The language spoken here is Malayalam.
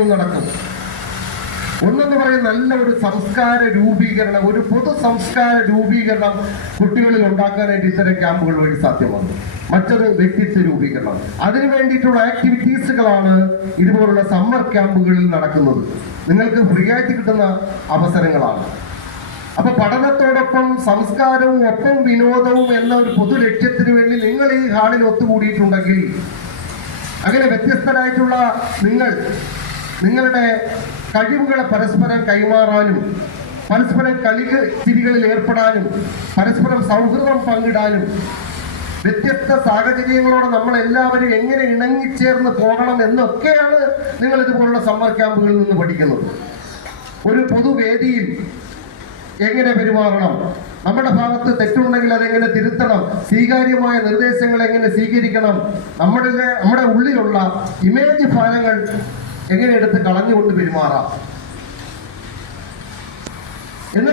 നടക്കും. ഒന്നെന്ന് പറയുന്ന നല്ല ഒരു സംസ്കാര രൂപീകരണം, ഒരു പൊതു സംസ്കാര രൂപീകരണം കുട്ടികളിൽ ഉണ്ടാക്കാനായിട്ട് ഇത്തരം ക്യാമ്പുകൾ വഴി സാധ്യമാണ്. മറ്റത് വ്യക്തിത്വ രൂപീകരണം. അതിനു വേണ്ടിയിട്ടുള്ള ആക്ടിവിറ്റീസുകളാണ് ഇതുപോലുള്ള സമ്മർ ക്യാമ്പുകളിൽ നടക്കുന്നത്. നിങ്ങൾക്ക് ഫ്രീ ആയിട്ട് കിട്ടുന്ന അവസരങ്ങളാണ്. അപ്പൊ പഠനത്തോടൊപ്പം സംസ്കാരവും ഒപ്പം വിനോദവും എന്ന ഒരു പൊതു ലക്ഷ്യത്തിന് വേണ്ടി നിങ്ങൾ ഈ ഹാളിൽ ഒത്തുകൂടിയിട്ടുണ്ടെങ്കിൽ, അങ്ങനെ വ്യത്യസ്തരായിട്ടുള്ള നിങ്ങളുടെ കഴിവുകളെ പരസ്പരം കൈമാറാനും, പരസ്പരം ചിരികളിൽ ഏർപ്പെടാനും, പരസ്പരം സൗഹൃദം പങ്കിടാനും, വ്യത്യസ്ത സാഹചര്യങ്ങളോട് നമ്മൾ എല്ലാവരും എങ്ങനെ ഇണങ്ങിച്ചേർന്ന് പോകണം എന്നൊക്കെയാണ് നിങ്ങൾ ഇതുപോലുള്ള സമ്മർ ക്യാമ്പുകളിൽ നിന്ന് പഠിക്കുന്നത്. ഒരു പൊതുവേദിയിൽ എങ്ങനെ പെരുമാറണം, നമ്മുടെ ഭാഗത്ത് തെറ്റുണ്ടെങ്കിൽ അതെങ്ങനെ തിരുത്തണം, സ്വീകാര്യമായ നിർദ്ദേശങ്ങൾ എങ്ങനെ സ്വീകരിക്കണം, നമ്മുടെ ഉള്ളിലുള്ള ഇമേജ് ഭാരങ്ങൾ എങ്ങനെ എടുത്ത് കളഞ്ഞുകൊണ്ട് പെരുമാറാം.